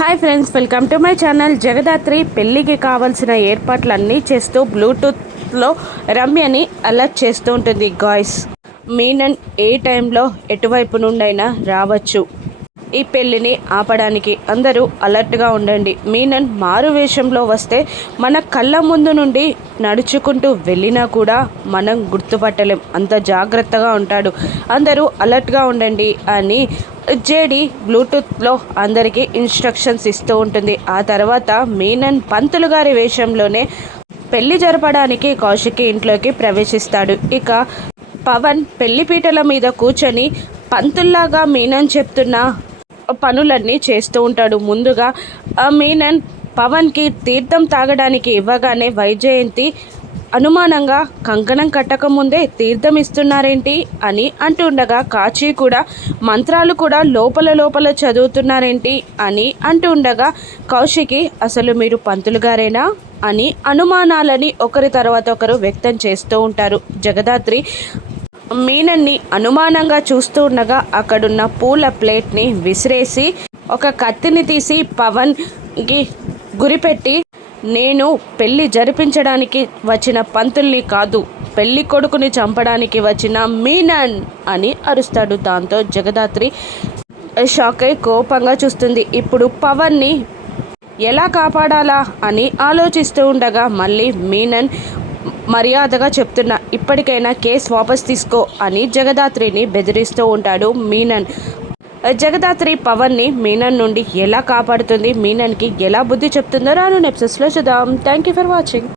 Hi friends, welcome to my channel. Jagadhatri పెళ్ళికి కావాల్సిన ఏర్పాట్లన్నీ చేస్తూ బ్లూటూత్లో రమ్యని అలర్ట్ చేస్తూ ఉంటుంది. గాయ్స్, మీనన్ ఏ టైంలో ఎటువైపు నుండైనా రావచ్చు. ఈ పెళ్ళిని ఆపడానికి అందరూ అలర్ట్గా ఉండండి. మీనన్ మారు వేషంలో వస్తే మన కళ్ళ ముందు నుండి నడుచుకుంటూ వెళ్ళినా కూడా మనం గుర్తుపట్టలేం. అంత జాగ్రత్తగా ఉంటాడు. అందరూ అలర్ట్గా ఉండండి అని జేడి బ్లూటూత్లో అందరికీ ఇన్స్ట్రక్షన్స్ ఇస్తూ ఉంటుంది. ఆ తర్వాత మీనన్ పంతులు గారి వేషంలోనే పెళ్లి జరపడానికి కౌశికి ఇంట్లోకి ప్రవేశిస్తాడు. ఇక పవన్ పెళ్లిపీటల మీద కూర్చొని పంతుల్లాగా మీనన్ చెప్తున్న పనులన్నీ చేస్తూ ఉంటాడు. ముందుగా మీనన్ పవన్కి తీర్థం తాగడానికి ఇవ్వగానే వైజయంతి అనుమానంగా కంకణం కట్టకముందే తీర్థం ఇస్తున్నారేంటి అని అంటుండగా, కాచి కూడా మంత్రాలు కూడా లోపల చదువుతున్నారేంటి అని అంటుండగా, కౌశికి అసలు మీరు పంతులు గారేనా అని అనుమానాలని ఒకరి తర్వాత ఒకరు వ్యక్తం చేస్తూ ఉంటారు. జగదాత్రి మీనన్ని అనుమానంగా చూస్తూ ఉండగా అక్కడున్న పూల ప్లేట్ని విసిరేసి ఒక కత్తిని తీసి పవన్కి గురిపెట్టి, నేను పెళ్ళి జరిపించడానికి వచ్చిన పంతుల్ని కాదు, పెళ్ళి కొడుకుని చంపడానికి వచ్చిన మీనన్ అని అరుస్తాడు. దాంతో జగదాత్రి షాక్ అయి కోపంగా చూస్తుంది. ఇప్పుడు పవన్ని ఎలా కాపాడాలా అని ఆలోచిస్తూ ఉండగా మళ్ళీ మీనన్ మర్యాదగా చెప్తున్నా, ఇప్పటికైనా కేసు వాపస్ తీసుకో అని జగదాత్రిని బెదిరిస్తూ ఉంటాడు మీనన్. జగదాత్రి పవన్ని మీనన్ నుండి ఎలా కాపాడుతుంది, మీనన్కి ఎలా బుద్ధి చెప్తుందో రాను ఎపిసోడ్స్లో చూద్దాం. Thank you for watching.